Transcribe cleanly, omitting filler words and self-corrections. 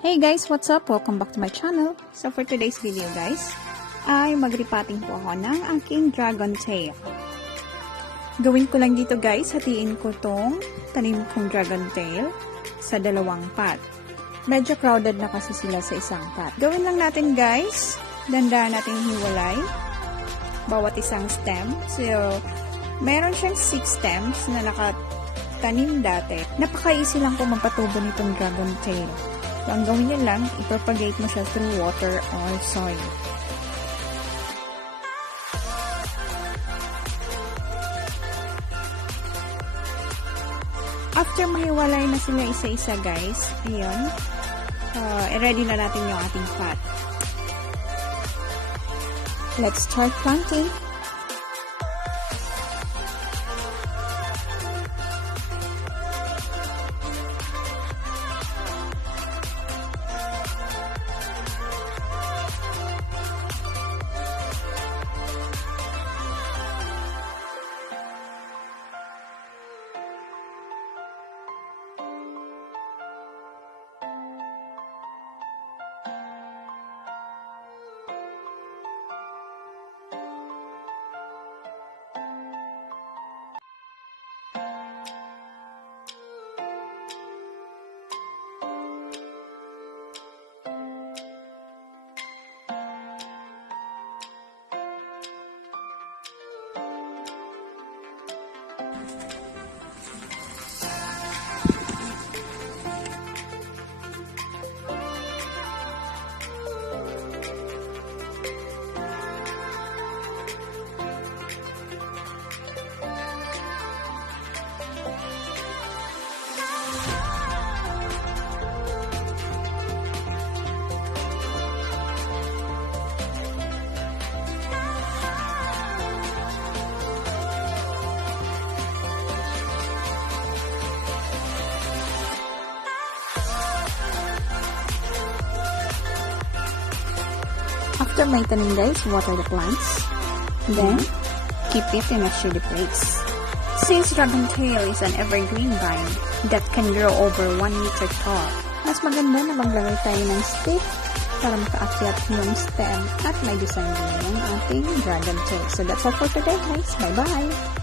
Hey guys, what's up? Welcome back to my channel. So for today's video guys, ay magripating po ako ng aking dragon tail. Gawin ko lang dito guys, hatiin ko tong tanim kong dragon tail sa dalawang pot. Medyo crowded na kasi sila sa isang pot. Gawin lang natin guys, dandahan natin hiwalay bawat isang stem. So meron siyang 6 stems na nakatanim dati. Napaka-easy lang po magpatubo nitong dragon tail. So, ang gawin nyo lang, ipropagate mo siya through water or soil. After mahiwalay na sila isa-isa guys, ayun, ready na natin yung ating pot. Let's start planting. After my tanim guys, water the plants. Then, keep it in a shady place. Since dragon tail is an evergreen vine that can grow over 1 meter tall, mas maganda na maglagay tayo ng stick para makaakyat yung stem at may design din yung ating dragon tail. So that's all for today guys. Bye-bye!